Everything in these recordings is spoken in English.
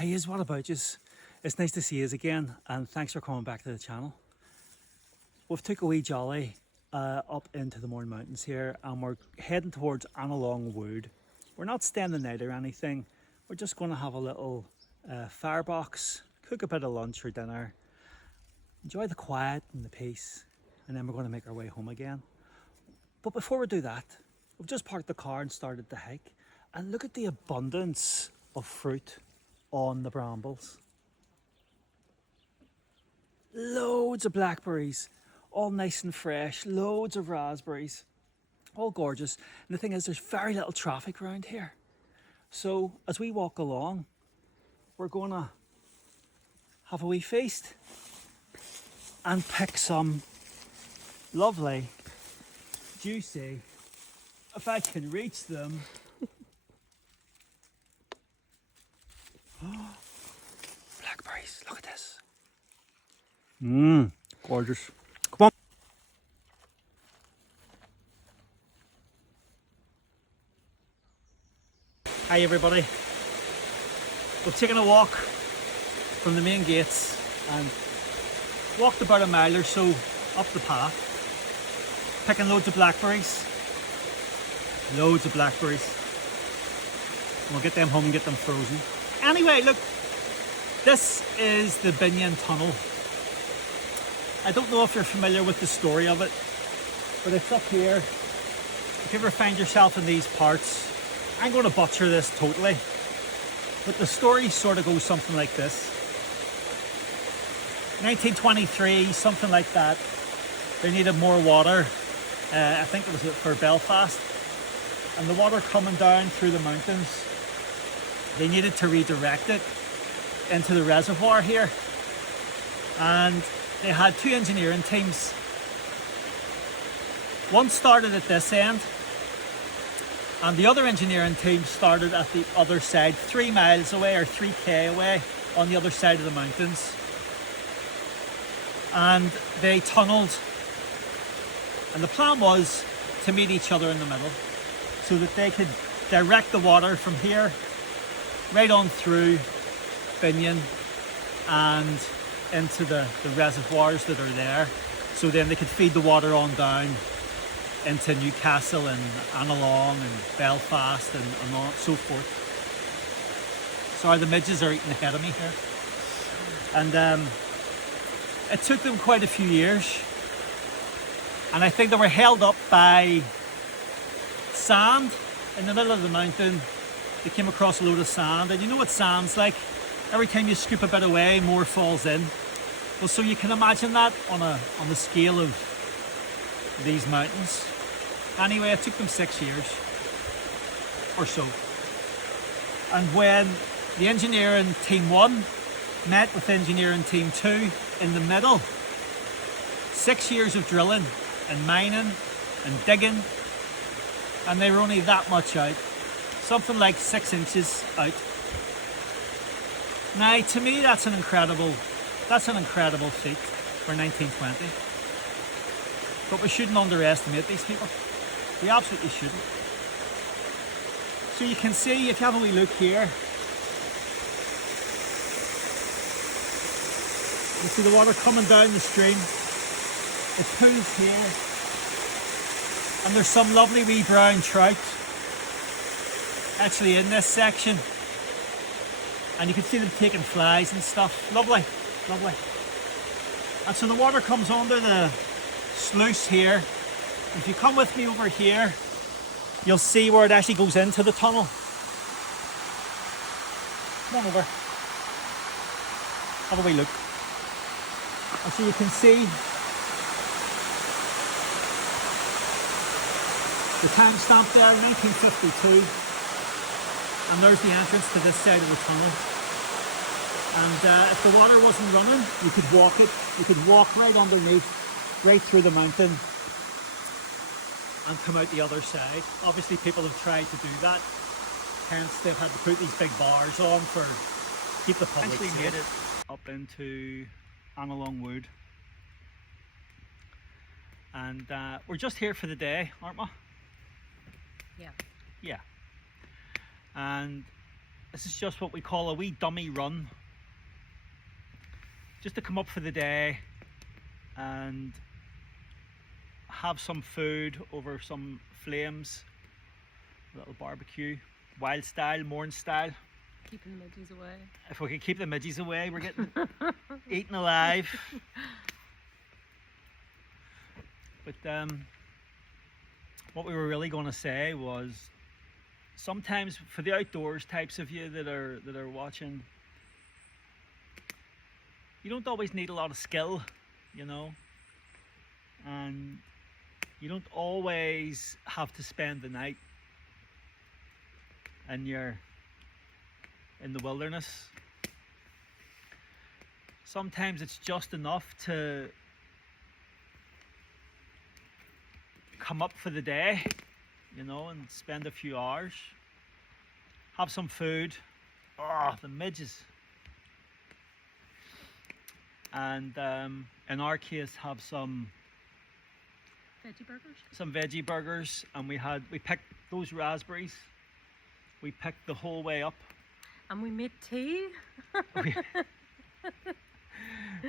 Hey, what about you? It's nice to see you again, and thanks for coming back to the channel. We've took a wee jolly up into the Mourne Mountains here, and we're heading towards Annalong Wood. We're not staying the night or anything. We're just going to have a little firebox, cook a bit of lunch or dinner, enjoy the quiet and the peace, and then we're going to make our way home again. But before we do that, we've just parked the car and started the hike, and look at the abundance of fruit on the brambles. Loads of blackberries, all nice and fresh, loads of raspberries, all gorgeous. And the thing is, there's very little traffic around here. So as we walk along, we're going to have a wee feast and pick some lovely, juicy, if I can reach them, blackberries. Look at this. Gorgeous. Come on. Hi everybody. We've taken a walk from the main gates and walked about a mile or so up the path, picking loads of blackberries. Loads of blackberries. We'll get them home and get them frozen. Anyway, look, this is the Binyan Tunnel. I don't know if you're familiar with the story of it, but it's up here. If you ever find yourself in these parts, I'm going to butcher this totally, but the story sort of goes something like this. 1923, something like that, they needed more water. I think it was for Belfast. And the water coming down through the mountains, they needed to redirect it into the reservoir here. And they had two engineering teams. One started at this end, and the other engineering team started at the other side, 3 miles away or 3k away on the other side of the mountains. And they tunneled, and the plan was to meet each other in the middle so that they could direct the water from here right on through Binyan and into the reservoirs that are there, so then they could feed the water on down into Newcastle and Annalong and Belfast and on so forth. Sorry, the midges are eating ahead of me here. And it took them quite a few years, and I think they were held up by sand in the middle of the mountain. They came across a load of sand, and you know what sand's like. Every time you scoop a bit away, more falls in. Well, so you can imagine that on the scale of these mountains. Anyway, it took them 6 years or so. And when the engineering team 1 met with engineering team 2 in the middle, 6 years of drilling and mining and digging, and they were only that much out, something like 6 inches out. Now, to me, that's an incredible feat for 1920. But we shouldn't underestimate these people. We absolutely shouldn't. So you can see, if you have a wee look here, you see the water coming down the stream. It pools here, and there's some lovely wee brown trout actually in this section, and you can see them taking flies and stuff. Lovely, lovely. And so the water comes under the sluice here. If you come with me over here, you'll see where it actually goes into the tunnel. Come on over, have a wee look. And so you can see the timestamp there, 1952. And there's the entrance to this side of the tunnel. And if the water wasn't running, you could walk it. You could walk right underneath, right through the mountain, and come out the other side. Obviously, people have tried to do that. Hence, they've had to put these big bars on for keep the public safe. Made it up into Annalong Wood, and we're just here for the day, aren't we? Yeah. Yeah. And This is just what we call a wee dummy run. Just to come up for the day and have some food over some flames. A little barbecue. Wild style, morn style. Keeping the midges away. If we could keep the midges away, we're getting eaten alive. But what we were really going to say was, sometimes for the outdoors types of you that are watching, you don't always need a lot of skill, you know, and you don't always have to spend the night and you're in the wilderness. Sometimes it's just enough to come up for the day, you know, and spend a few hours, have some food. Oh, the midges. And in our case, have some veggie burgers, and we picked those raspberries. We picked the whole way up. And we made tea.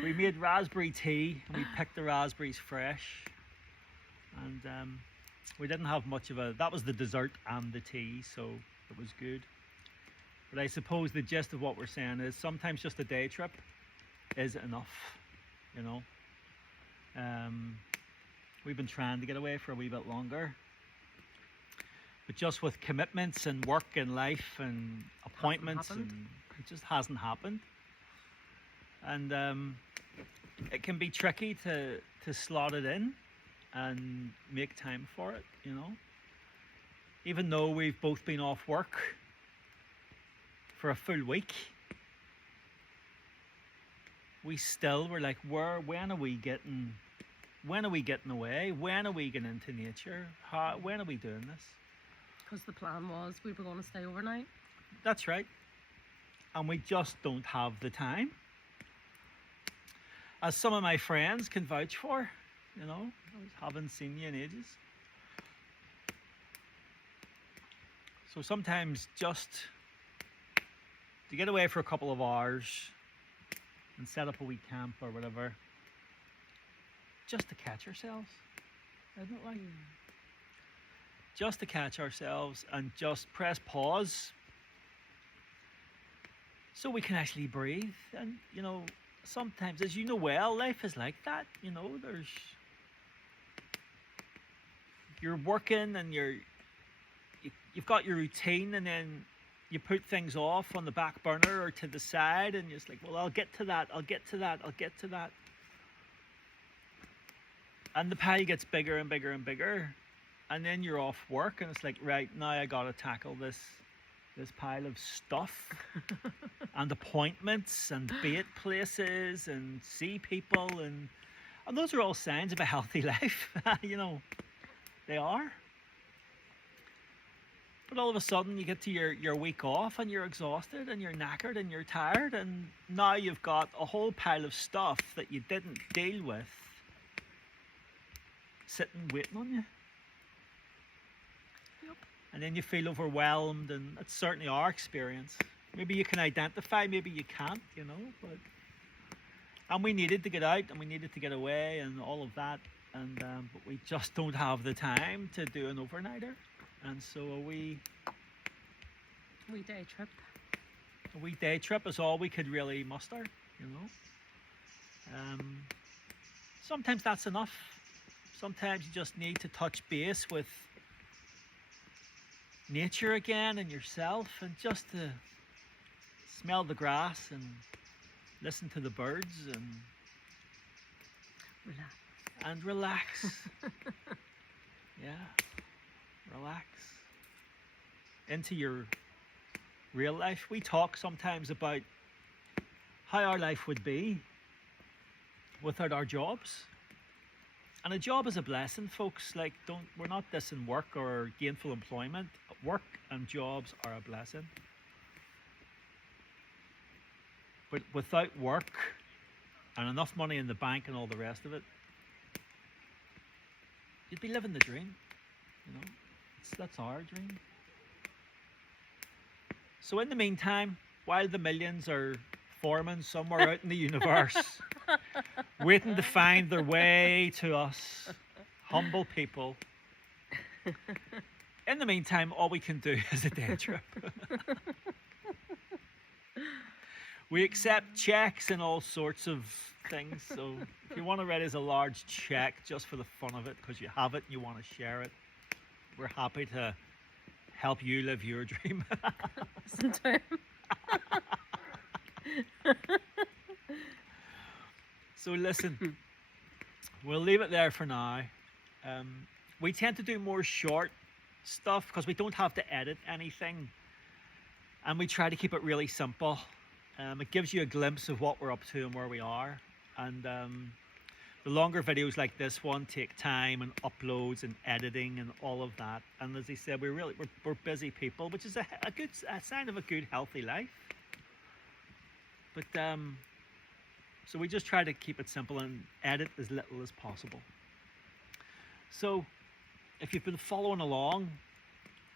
we made raspberry tea, and we picked the raspberries fresh. And we didn't have much of that was the dessert and the tea, so it was good. But I suppose the gist of what we're saying is sometimes just a day trip is enough, you know. We've been trying to get away for a wee bit longer, but just with commitments and work and life and appointments, and it just hasn't happened. And it can be tricky to slot it in and make time for it, you know. Even though we've both been off work for a full week, we still were like, when are we getting away? When are we getting into nature? When are we doing this? Because the plan was we were going to stay overnight. That's right. And we just don't have the time. As some of my friends can vouch for, you know, I haven't seen you in ages. So sometimes just to get away for a couple of hours and set up a wee camp or whatever, just to catch ourselves, isn't it like? Just to catch ourselves and just press pause so we can actually breathe. And, you know, sometimes, as you know well, life is like that, you know. You're working and you've got your routine, and then you put things off on the back burner or to the side, and you're just like, well, I'll get to that. And the pile gets bigger and bigger and bigger, and then you're off work, and it's like, right, now I gotta tackle this pile of stuff and appointments and be at places and see people, and those are all signs of a healthy life. You know, they are. But all of a sudden you get to your week off and you're exhausted and you're knackered and you're tired, and now you've got a whole pile of stuff that you didn't deal with sitting waiting on you. Yep. And then you feel overwhelmed, and that's certainly our experience. Maybe you can identify, maybe you can't, you know, and we needed to get out and we needed to get away and all of that, and but we just don't have the time to do an overnighter. And so a wee day trip is all we could really muster, you know. Sometimes that's enough. Sometimes you just need to touch base with nature again and yourself, and just to smell the grass and listen to the birds and relax. Yeah. Relax into your real life. We talk sometimes about how our life would be without our jobs. And a job is a blessing, folks. Like, we're not dissing work or gainful employment. Work and jobs are a blessing. But without work and enough money in the bank and all the rest of it, you'd be living the dream, you know. That's our dream. So in the meantime, while the millions are forming somewhere out in the universe, waiting to find their way to us, humble people, in the meantime, all we can do is a day trip. We accept checks and all sorts of things. So if you want to write us a large check just for the fun of it, because you have it and you want to share it, we're happy to help you live your dream. Listen to him. So listen, we'll leave it there for now. We tend to do more short stuff because we don't have to edit anything, and we try to keep it really simple. It gives you a glimpse of what we're up to and where we are, and the longer videos like this one take time and uploads and editing and all of that. And as I said, we're busy people, which is a sign of a good, healthy life. But so we just try to keep it simple and edit as little as possible. So if you've been following along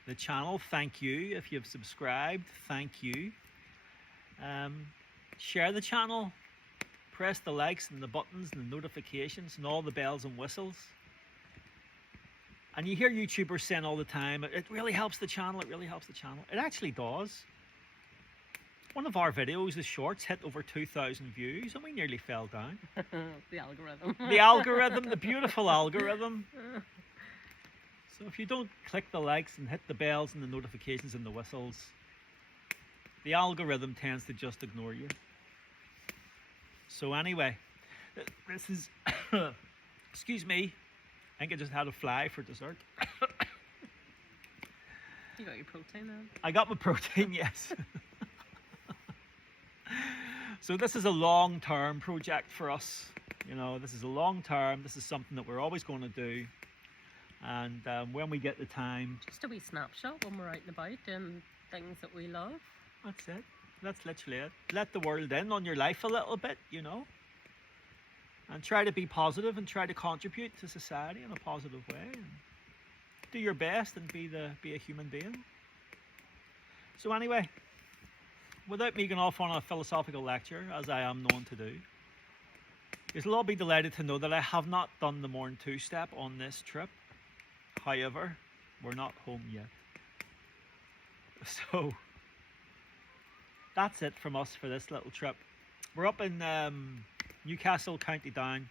the channel, thank you. If you've subscribed, thank you. Share the channel, press the likes and the buttons and the notifications and all the bells and whistles. And you hear YouTubers saying all the time, it really helps the channel, it really helps the channel. It actually does. One of our videos, the shorts, hit over 2,000 views and we nearly fell down. The algorithm. The algorithm, the beautiful algorithm. So if you don't click the likes and hit the bells and the notifications and the whistles, the algorithm tends to just ignore you. So anyway, this is, excuse me, I think I just had a fly for dessert. You got your protein then? I got my protein, yes. So this is a long-term project for us. You know, this is a long-term, this is something that we're always going to do. And when we get the time. Just a wee snapshot when we're out and about doing things that we love. That's it. That's literally it. Let the world in on your life a little bit, you know. And try to be positive and try to contribute to society in a positive way. And do your best and be a human being. So anyway, without me going off on a philosophical lecture, as I am known to do, you'll all be delighted to know that I have not done the morning two-step on this trip. However, we're not home yet. So that's it from us for this little trip. We're up in Newcastle, County Down,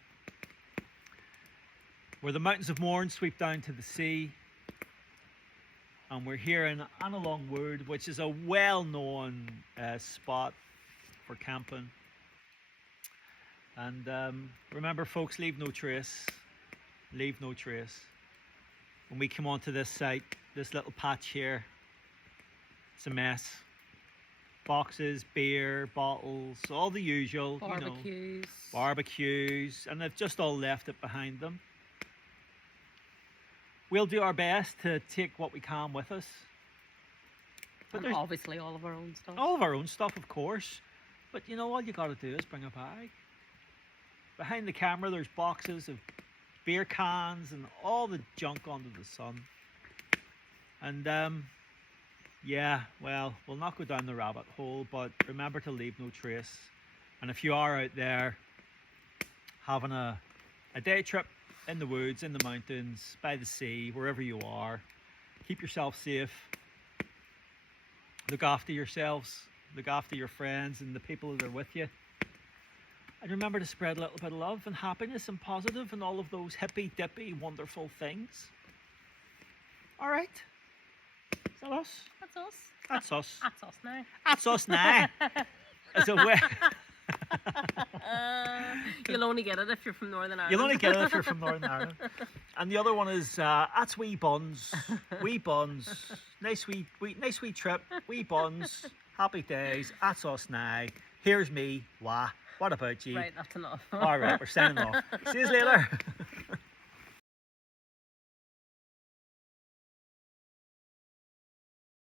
where the mountains of Mourne sweep down to the sea. And we're here in Annalong Wood, which is a well-known spot for camping. And remember, folks, leave no trace. Leave no trace. When we come onto this site, this little patch here, it's a mess. Boxes, beer, bottles, all the usual. Barbecues. You know, barbecues, and they've just all left it behind them. We'll do our best to take what we can with us. But and obviously all of our own stuff. All of our own stuff, of course. But you know, all you got to do is bring a bag. Behind the camera, there's boxes of beer cans and all the junk under the sun. And yeah, well, we'll not go down the rabbit hole, but remember to leave no trace. And if you are out there having a day trip in the woods, in the mountains, by the sea, wherever you are, keep yourself safe. Look after yourselves, look after your friends and the people that are with you. And remember to spread a little bit of love and happiness and positive and all of those hippy-dippy wonderful things. All right? Is that us? That's us. That's us. That's us now. That's us now. As a way. You'll only get it if you're from Northern Ireland. You'll only get it if you're from Northern Ireland. And the other one is, that's wee buns. Wee buns. Nice wee trip. Wee buns. Happy days. That's us now. Here's me. Wah. What about you? Right, that's enough. All right, we're signing off. See you later.